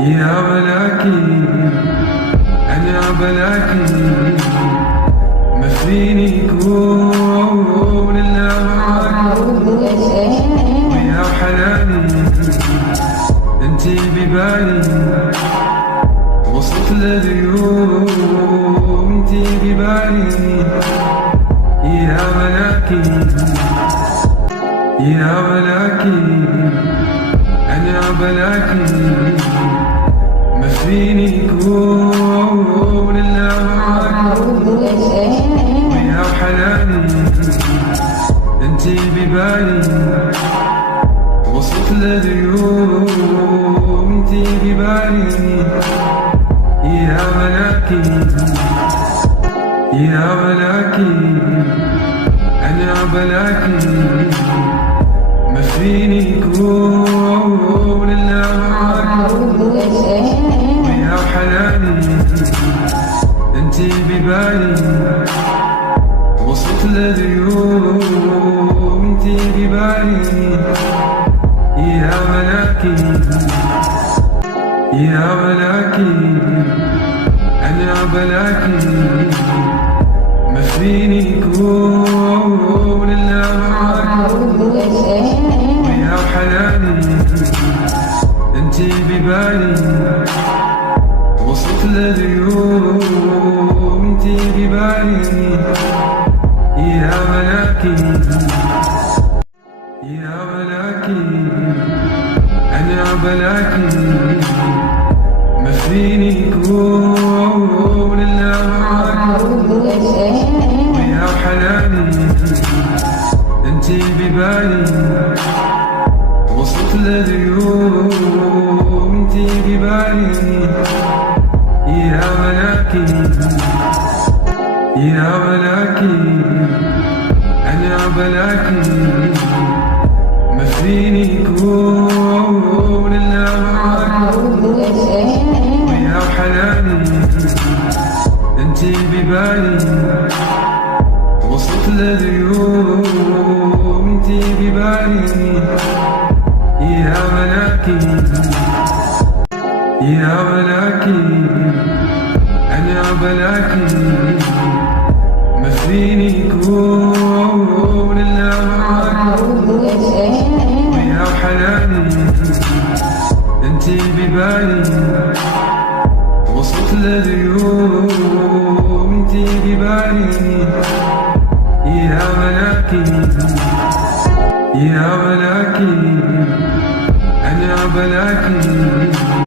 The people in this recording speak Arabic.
يا بلاكي أنا بلاكي ما فيني يقول إلا معاك ويا حناني انتي ببالي وصلت لليوم انتي ببالي يا بلاكي يا بلاكي أنا بلاكي ما فيني يقول إلا معاك ويا حناني انتي ببالي وصلت لليوم انتي ببالي يا بلاكي يا بلاكي أنا بلاكي ما فيني يقول إلا معاك ويا حناني انتي ببالي وصلت لليوم انتي ببالي يا بلاكي يا بلاكي أنا بلاكي ما فيني يقول إلا معاك ويا حناني انتي ببالي وصلت لليوم انتي ببالي يا بلاكي يا بلاكي أنا بلاكي ما فيني يقول إلا معاك ويا حناني انتي ببالي وصلت لليوم انتي ببالي يا بلاكي يا بلاكي أنا بلاكي ما فيني يقول إلا معاك ويا حناني انتي ببالي وصلت لليوم انتي ببالي يا بلاكي يا بلاكي أنا بلاكي ما فيني يقول إلا معاك ويا حناني انتي ببالي وصلت لليوم انتي ببالي يا بلاكي يا بلاكي أنا بلاكي ما فيني يقول إلا معاك ويا حناني انتي ببالي وصلت لليوم انتي ببالي يا بلاكي يا بلاكي ما فيني يقول إلا معاك ويا حناني انتي ببالي وصلت لليوم انتي ببالي يا بلاكي يا بلاكي أنا بلاكي